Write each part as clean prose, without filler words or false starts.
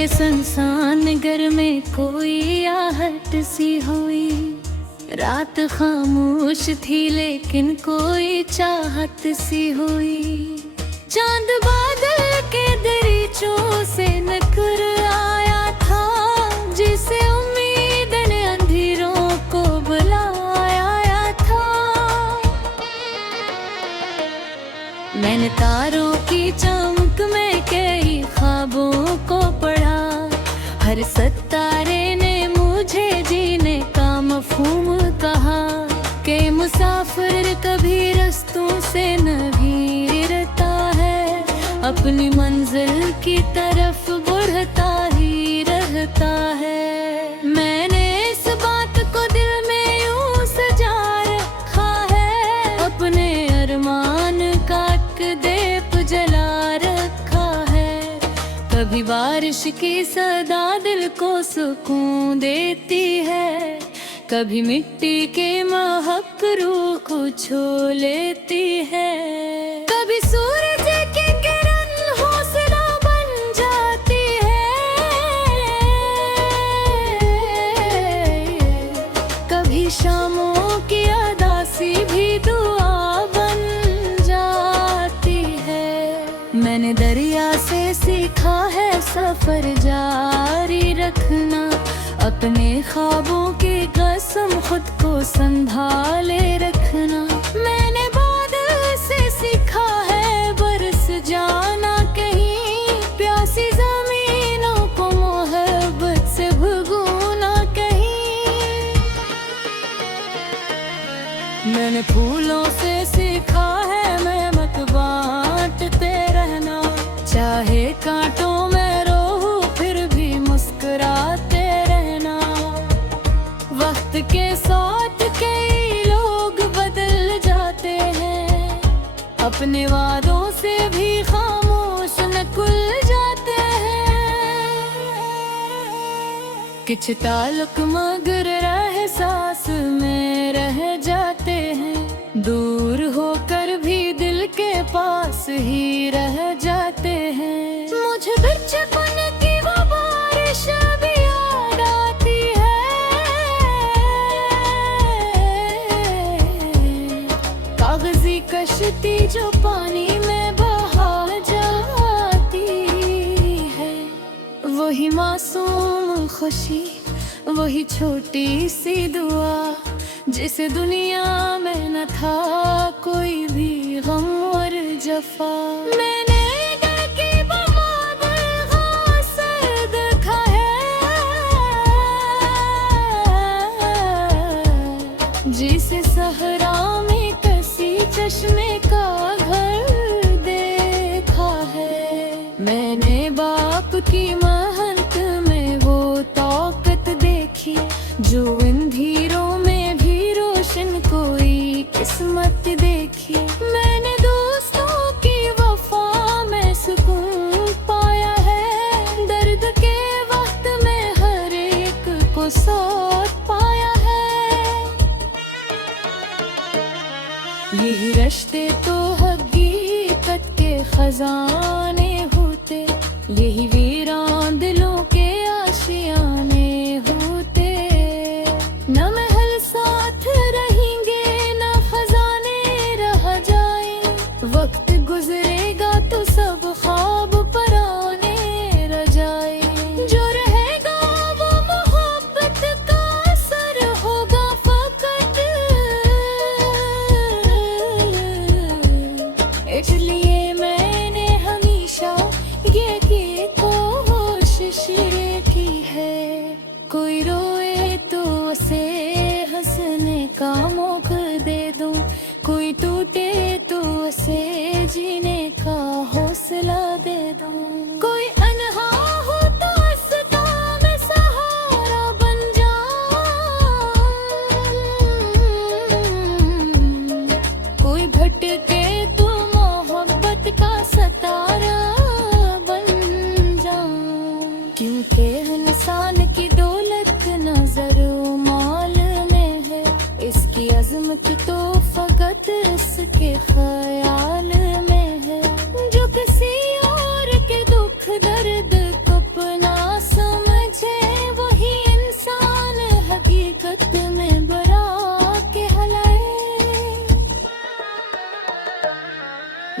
के संसान घर में कोई आहट सी हुई। रात खामोश थी लेकिन कोई चाहत सी हुई। चांद बादल के दरीचों से निकल आया था, जिसे उम्मीद ने अंधेरों को बुलाया था। मैंने तारों की चमक में कई ख्वाबों को पढ़ा। हर सितारे ने मुझे जीने का मफहूम कहा कि मुसाफिर कभी रास्तों से न भीरता है, अपनी मंजिल की तरफ बढ़ता ही रहता है। मैंने इस बात को दिल में यूं सजा रखा है, अपने अरमान का दीप जला रखा है। कभी बारिश की सदा दिल को सुकून देती है, कभी मिट्टी के महक रूह को छू लेती है। कभी सूरज की किरण हौसला बन जाती है, कभी शामों की उदासी भी दुआ बन जाती है। मैंने दरिया से सीखा है सफर जारी रखना, अपने ख्वाबों की कसम खुद को संभाले रखना। मैंने बादल से सीखा है बरस जाना कहीं, प्यासी जमीनों को मोहब्बत से भगोना कहीं। मैंने फूलों से सीखा है मेहनत बांटते रहना, चाहे कांटों में रोहूं फिर भी मुस्कुराते रहना। वक्त के साथ कई लोग बदल जाते हैं, अपने वादों से भी खामोश नकुल जाते हैं। कुछ ताल्लुक मगर एहसास में रह जाते हैं, दूर होकर भी दिल के पास ही रह जाते हैं। मुझे बचपन की वो बारिश भी याद आती है, कागजी कश्ती जो पानी में बहा जाती है। वही मासूम खुशी, वही छोटी सी दुआ, जिसे दुनिया में न था कोई भी गम और जफा। मैंने डर की बवाल गौसर देखा है, जिसे सहरा में कसी चश्मे का घर देखा है। मैंने बाप की मेहनत में वो ताकत देखी, जो इन धीरों में भी रोशन कोई किस्मत देखी। मैंने दोस्तों की वफा में सुकून पाया है, दर्द के वक्त में हर एक को साथ पाया है। यही रिश्ते तो हकीकत के खजाने होते, यही वीरान दिलों के आशियाने होते। न महल साथ रहेंगे न खजाने रह जाए, वक्त गुजरेगा तो सब ख्वाब पराने रह जाए। जो रहेगा वो मोहब्बत का असर होगा फकत, इसलिए मैंने हमेशा ये की कोशिश की है। कोई रोए तो उसे हंसने का मौका दे दूं, कोई टूटे तो उसे जीने का हौसला दे दूं। कोई अनहा हो तो उसका मैं सहारा बन जाऊं, कोई भटके तो मोहब्बत का सतारा बन जाऊं। क्योंकि इंसान की दौलत नजर माल में है, इसकी अजमत तो फकत इसके ख्याल में है। जो किसी और के दुख दर्द को अपना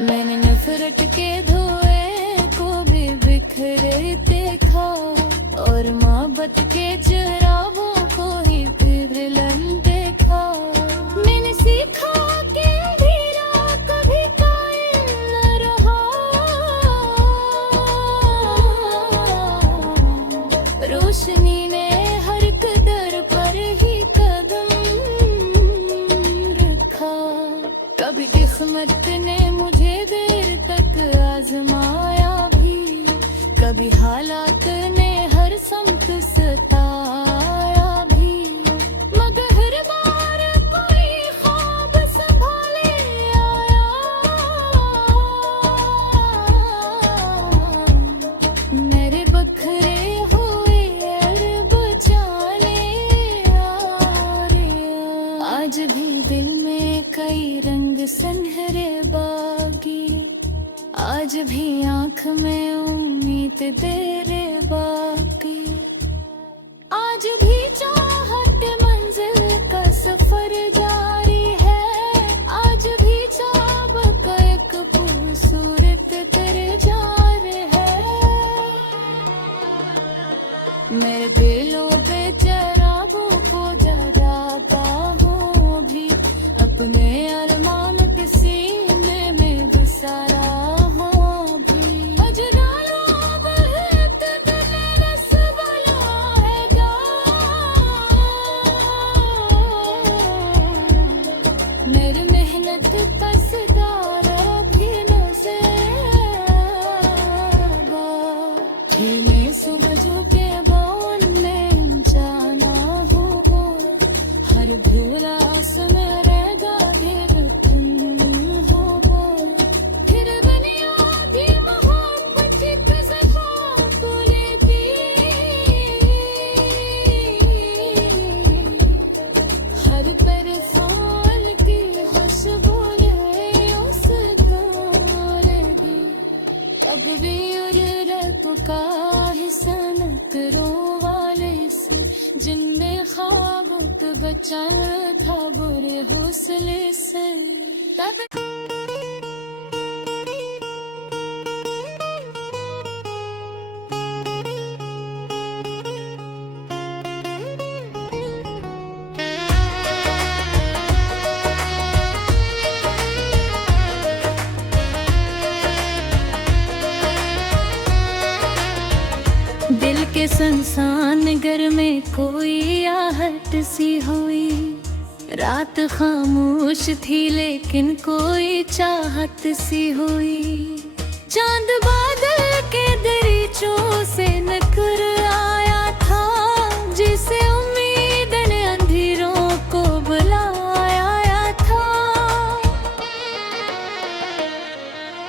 मैंने नफरत के धुएं को भी बिखरे देखा, और मोहब्बत के जराबों को ही बिरलन देखा। मैंने सीखा कि अंधेरा कभी कायल न रहा, रोशनी ने हर कदर पर ही कदम रखा। कभी किस्मत ने मुझे देर तक आजमाया भी, कभी हालात ने हर समत सताया भी, मगर हर बार कोई ख्वाब संभाले आया। मेरे बखरे हुए अरब जाने आ रहे। आज भी दिल में कई रंग सनहरे बागी, आज भी आँख में उम्मीद तेरे बाकी, आज भी चाहत मंजिल का सफर जारी है, आज भी चाहत का एक खूबसूरत तेरे जार है। मेरे दिलों पे चरागों को जगाता हूँ भी, अपने अरमान के सीने में बसाया हूँ भी। अजरालों बहत दिले रस बनाएगा, मेरी मेहनत कसदार भी नज़र खेले समझो के बावन में जाना होगा, हर भूला समय रहेगा फिर तुम होगा। फिर दुनिया भी मोहब्बत की सफा तो लेती, हर तरफान की खुशबू ले उस दौलगी। अब भी रब का हिस्सा न करो वाले से, जिनमें ख्वाबों तो बचाना था बुरे हौसले से। दिल के सुनसान घर में कोई आहट सी हुई, रात खामोश थी लेकिन कोई चाहत सी हुई। चांद बादल के दरीचों से निकल आया था, जिसे उम्मीद ने अंधेरों को बुलाया था।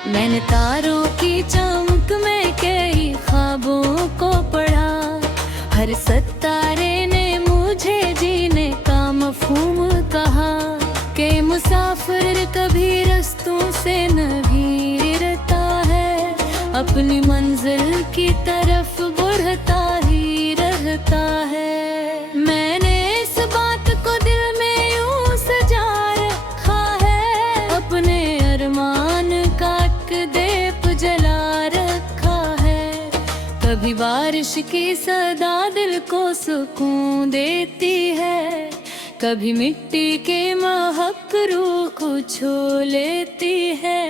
मैंने तारों की चमक में कई ख्वाबों को पढ़ा, हर सितारे ने मुझे जीने का मफहूम कहा, कि मुसाफिर कभी रास्तों से नहीं रहता है, अपनी मंजिल की तरफ बढ़ता ही रहता है। मैंने इस बात को दिल में यूं सजा रखा है, अपने अरमान का दीप जला रखा है। कभी बारिश की सदा दिल को सुकून देती है, कभी मिट्टी के महक रूह को छू लेती है,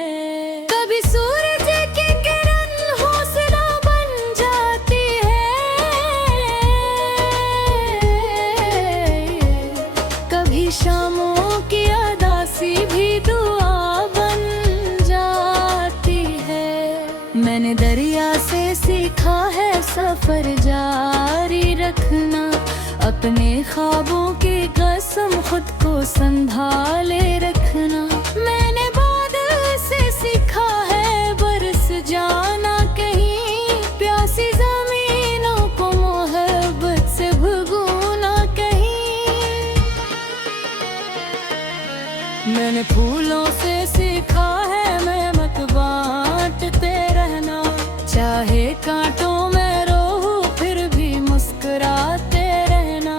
कभी सूरज की किरण हौसला बन जाती है, कभी शामों की अदासी भी दुआ बन जाती है। मैंने दरिया से सीखा है सफर जारी रखना, अपने ख्वाबों की कसम खुद को संभाले रखना। मैंने बादल से सीखा है बरस जाना कहीं, प्यासी जमीनों को मोहब्बत से भगोना कहीं। मैंने फूलों से सीखा है मेहनत बांटते रहना, चाहे कांटों में रोहूं फिर भी मुस्कुराते रहना।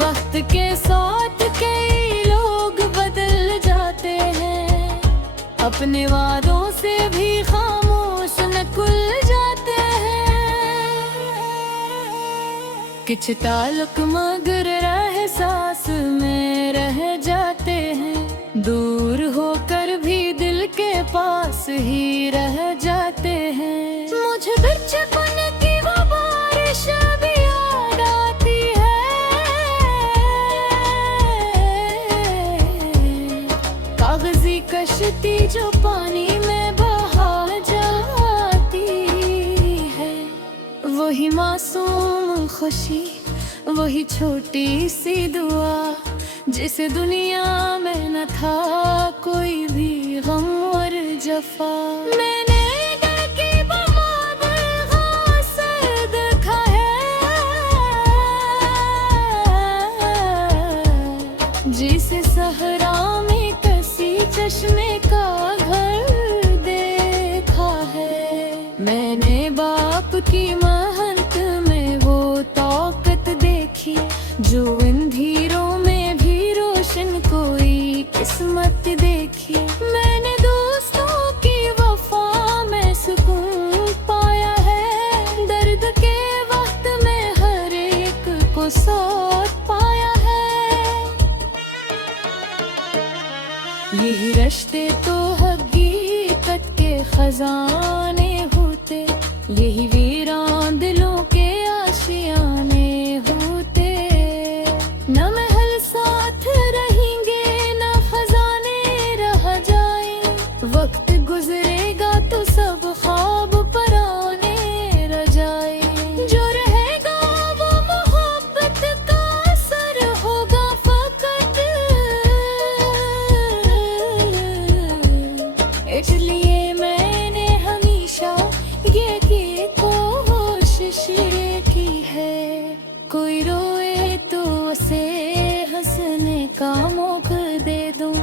वक्त के साथ कई लोग बदल जाते हैं, अपने वादों से भी खामोश नकुल जाते हैं। किछ ताल्लुक मगर एहसास में रह जाते हैं, दूर होकर भी दिल के पास ही रह जाते हैं। मुझे बचपन की वो बारिश भी याद आती है, कागजी कश्ती जो पानी में बहा जाती है। वही मासूम खुशी, वही छोटी सी दुआ, जिसे दुनिया में न था कोई भी गम और जफा। मैंने डर की बमाद गौसर देखा है, जिसे सहरा में कसी चश्मे का घर देखा है। मैंने बाप की महंत में वो ताकत देखी, जो इन धीरों में भी रोशन कोई किस्मत देखी। मैंने दोस्तों की वफा में सुकून पाया है, दर्द के वक्त में हर एक को साथ पाया है। यही रिश्ते तो हकीकत के खजाने होते, यही वीरान दिलों के आशियाने होते। न महल साथ रहेंगे, न खजाने रह जाए, वक्त गुजरेगा तो सब ख्वाब पराने रह जाए। जो रहेगा वो मोहब्बत का असर होगा फकत, इसलिए मैंने हमेशा ये की कोशिश की है। कोई रोए तो उसे हंसने का मौका दे दूं,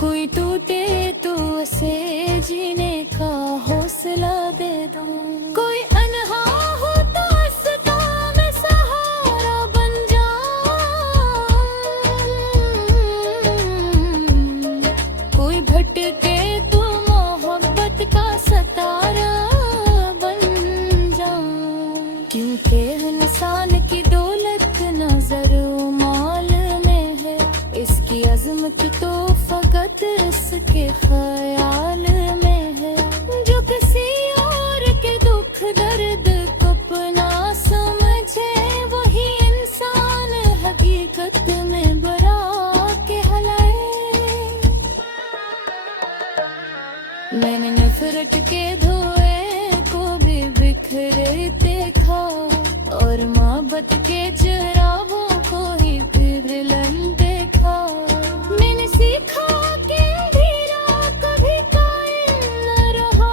कोई टूटे तो उसे जीने का हौसला दे दूं। कोई अनहा हो तो उसका मैं सहारा बन जाऊं, कोई भटके तो मोहब्बत का सतारा बन जाऊं। क्योंकि इंसान की दौलत नजर माल में है, इसकी अजमत तो फकत इसके ख्याल में है। जो किसी और के दुख दर्द को अपना समझे, वही इंसान हकीकत में बरा के हलाए। मैंने नफरत के धुएं को भी बिखरे देखा, और मोहब्बत के जराबों को ही बिरलन देखा। मैंने सीखा कि अंधेरा कभी कायम न रहा,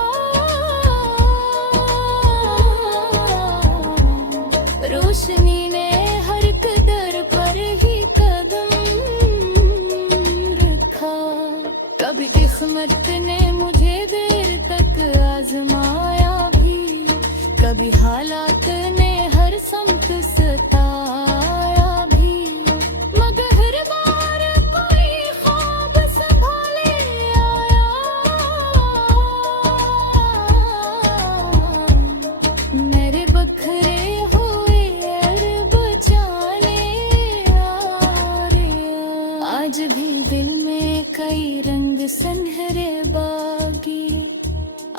रोशनी ने हर कदर पर ही कदम रखा। कभी किस्मत ने मुझे देर तक आजमाया भी, कभी हालात ने हर समत सताया भी, मगर हर बार कोई ख्वाब संभाले आया। मेरे बखरे हुए अरब जाने आ रहे। आज भी दिल में कई रंग सनहरे बागी,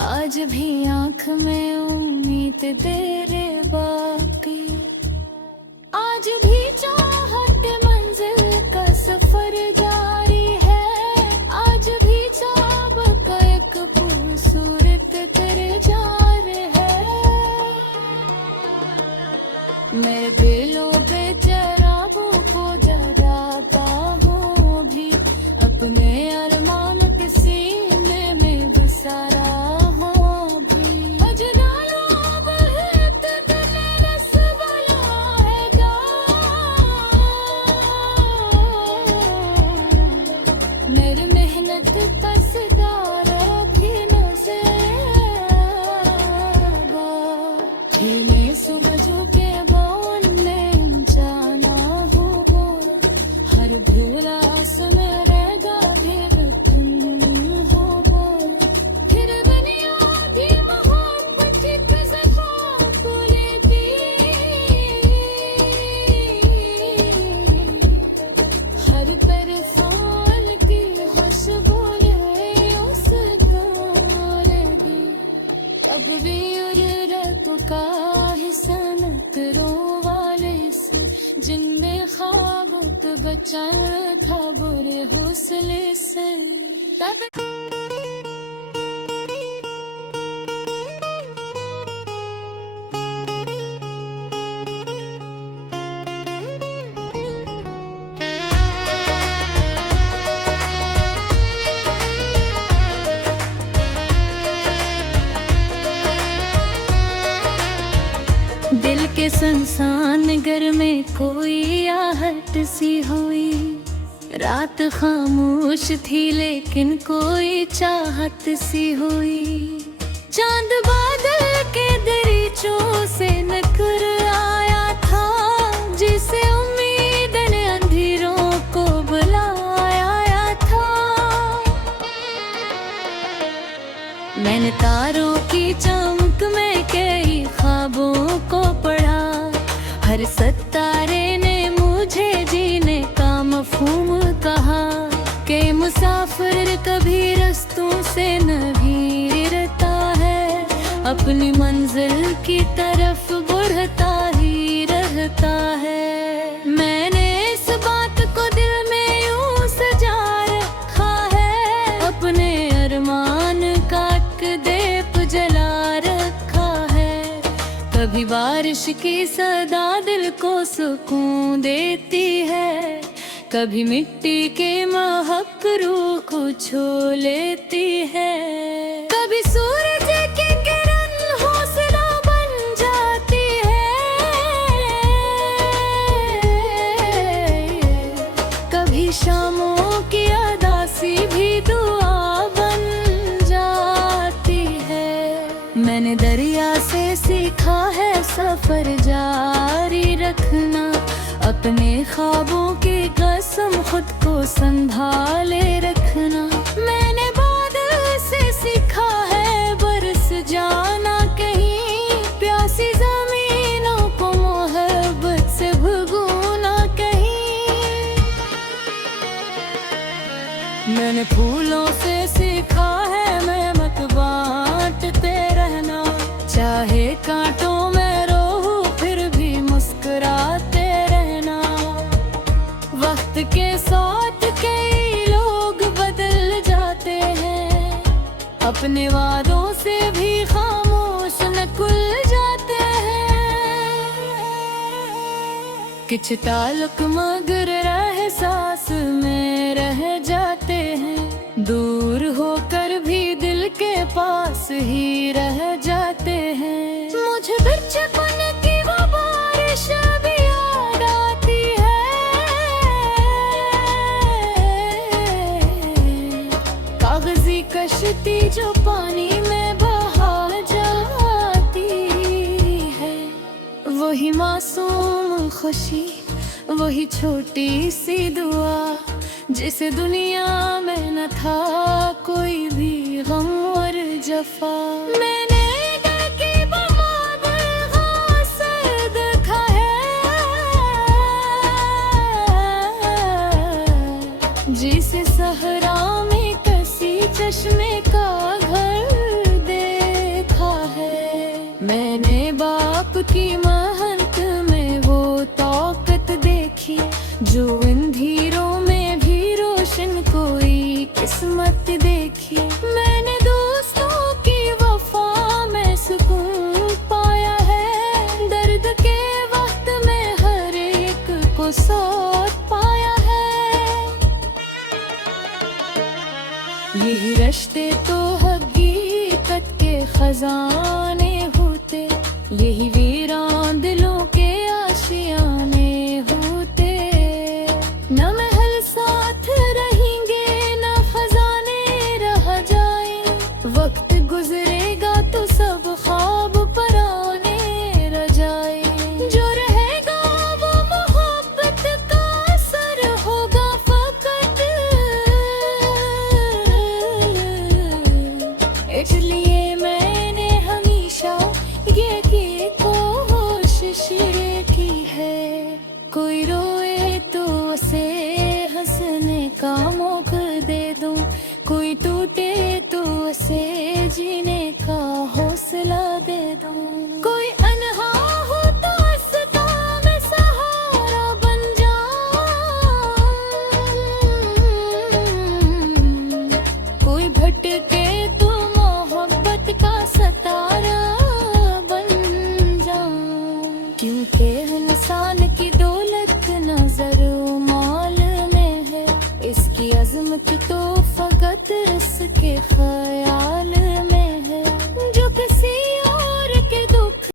आज भी आँख में उम्मीद तेरे बाकी, आज भी चाहत मंजिल का सफर जारी है, आज भी चाब का एक खूबसूरत तेरे जार है। मेरे दिलों पे चराबों को जगाता हूँ भी, अपने अरमान के सीने में बसारा हूँ भी। मेरी मेहनत कसदारा भी नज़ारा, खेले समझो के बावन में जाना होगा, हर भेरा समय रहेगा फिर तुम होगा। का हिस्सा नकरों वाले से, जिनने ख्वाबों को बचाया था बुरे हौसले से। दिल के सुनसान घर में कोई आहट सी हुई, रात खामोश थी लेकिन कोई चाहत सी हुई। चांद बादल के दरीचों से निकल आया था, जिसे उम्मीद ने अंधेरों को बुलाया था। मैंने तारों की चमक में कई ख्वाबों को पढ़ा, हर सितारे ने मुझे जीने का मफहूम कहा कि मुसाफिर कभी रास्तों से न भीरता है, अपनी मंजिल की तरफ बढ़ता ही रहता है। मैंने इस बात को दिल में यूं सजा रखा है, अपने अरमान का देप जला रखा है। कभी बारिश की सदा दिल को सुकून देती है, कभी मिट्टी के महक रूह को छू लेती है। कभी सूरज की किरण हौसला बन जाती है, कभी शामों की अदासी भी दुआ बन जाती है। मैंने दरिया से सीखा है सफर जारी रखना, अपने ख्वाबों की कसम खुद को संभाले रखना। मैंने बादल से सीखा है बरस जाना कहीं, प्यासी जमीनों को मोहब्बत से भगोना कहीं। मैंने फूलों से सीखा है मेहनत बांटते रहना, चाहे कांटों में रोहूं फिर भी मुस्कुराते रहना। वक्त के साथ कई लोग बदल जाते हैं, अपने वादों से भी खामोश न खुल जाते हैं। कुछ ताल्लुक मगर एहसास में रह जाते हैं, दूर होकर भी दिल के पास ही रह जाते हैं। मुझे बचपन की वो बारिश भी याद आती है, कागजी कश्ती जो पानी में बहा जाती है। वही मासूम खुशी, वही छोटी सी दुआ, जिसे दुनिया में न था कोई भी गम और जफा। मैंने डर की बमार सर देखा है, जिसे सहरा में कसी चश्मे का घर देखा है। मैंने बाप की मेहनत में वो ताकत देखी, जो इन धीरों में भी रोशन कोई किस्मत देखी। मैंने दोस्तों की वफा में सुकून पाया है, दर्द के वक्त में हर एक को साथ पाया है। यही रिश्ते तो हकीकत के खजाने होते, यही वीरान दिलों के आशियाने होते। न महल साथ रहेंगे न खजाने रह जाए, वक्त गुजरेगा तो सब ख्वाब पराने रह जाए। जो रहेगा वो मोहब्बत का असर होगा फकत, इसलिए मैंने हमेशा ये की कोशिश जिस्म च तो फकत इसके ख्याल